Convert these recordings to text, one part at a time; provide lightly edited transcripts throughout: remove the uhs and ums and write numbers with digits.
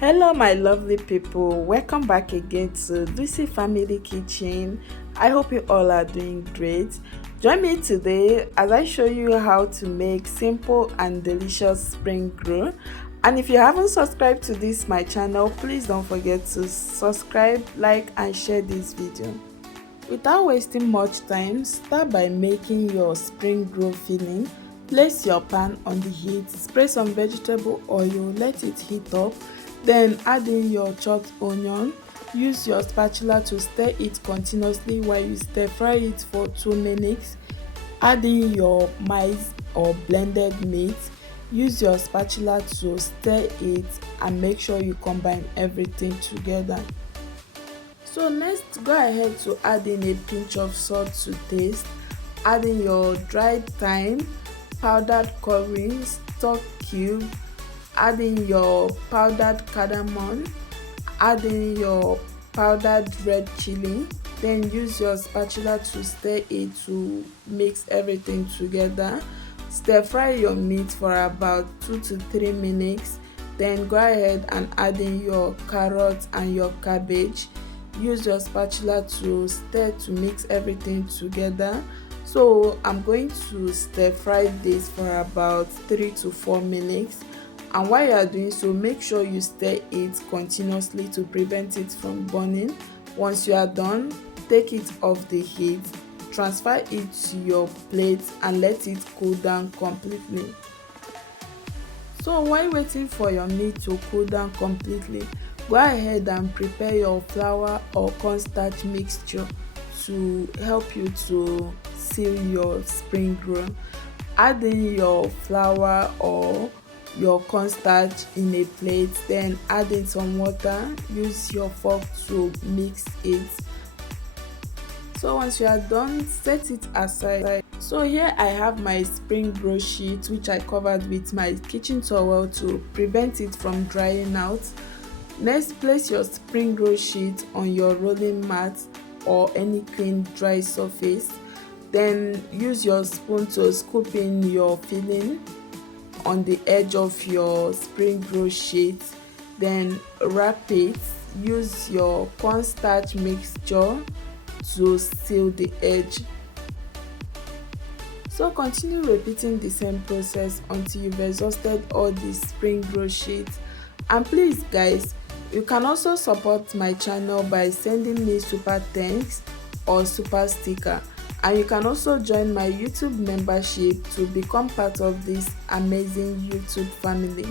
Hello my lovely people, welcome back again to Lucy Family Kitchen. I hope you all are doing great. Join me today as I show you how to make simple and delicious spring roll. And if you haven't subscribed to this my channel, please don't forget to subscribe, like and share this video. Without wasting much time, start by making your spring roll filling. Place your pan on the heat, spray some vegetable oil, let it heat up, then add in your chopped onion. Use your spatula to stir it continuously while you stir fry it for 2 minutes. Add in your maize or blended meat. Use your spatula to stir it and make sure you combine everything together. So next, go ahead to add in a pinch of salt to taste. Add in your dried thyme, powdered curry, stock cube. Add in your powdered cardamom. Add in your powdered red chili. Then use your spatula to stir it to mix everything together. Stir fry your meat for about 2 to 3 minutes. Then go ahead and add in your carrots and your cabbage. Use your spatula to stir to mix everything together. So I'm going to stir fry this for about 3 to 4 minutes, and while you are doing so, make sure you stir it continuously to prevent it from burning. Once you are done, take it off the heat, transfer it to your plate and let it cool down completely. So while waiting for your meat to cool down completely, go ahead and prepare your flour or cornstarch mixture to help you to seal your spring roll. Add in your flour or your cornstarch in a plate, then add in some water. Use your fork to mix it. So once you are done, set it aside. So here I have my spring roll sheet, which I covered with my kitchen towel to prevent it from drying out. Next, place your spring roll sheet on your rolling mat or any clean dry surface. Then use your spoon to scoop in your filling on the edge of your spring roll sheet. Then wrap it. Use your cornstarch mixture to seal the edge. So continue repeating the same process until you've exhausted all the spring roll sheets. And please guys, you can also support my channel by sending me super thanks or super sticker, and you can also join my YouTube membership to become part of this amazing YouTube family.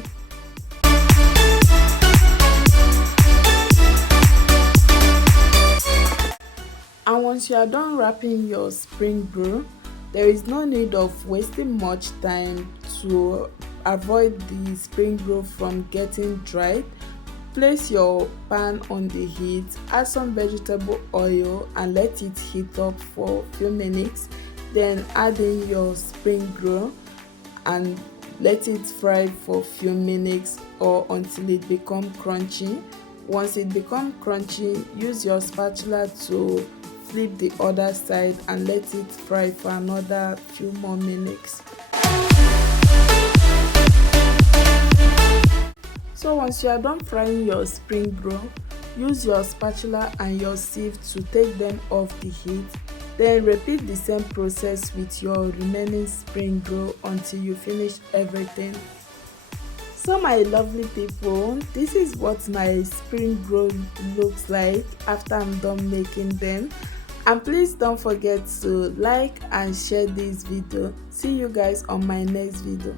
And once you are done wrapping your spring roll, there is no need of wasting much time to avoid the spring roll from getting dried. Place your pan on the heat, add some vegetable oil and let it heat up for a few minutes. Then add in your spring roll and let it fry for a few minutes or until it becomes crunchy. Once it becomes crunchy, use your spatula to flip the other side and let it fry for another few more minutes. So once you are done frying your spring roll, use your spatula and your sieve to take them off the heat. Then repeat the same process with your remaining spring roll until you finish everything. So my lovely people, this is what my spring roll looks like after I'm done making them. And please don't forget to like and share this video. See you guys on my next video.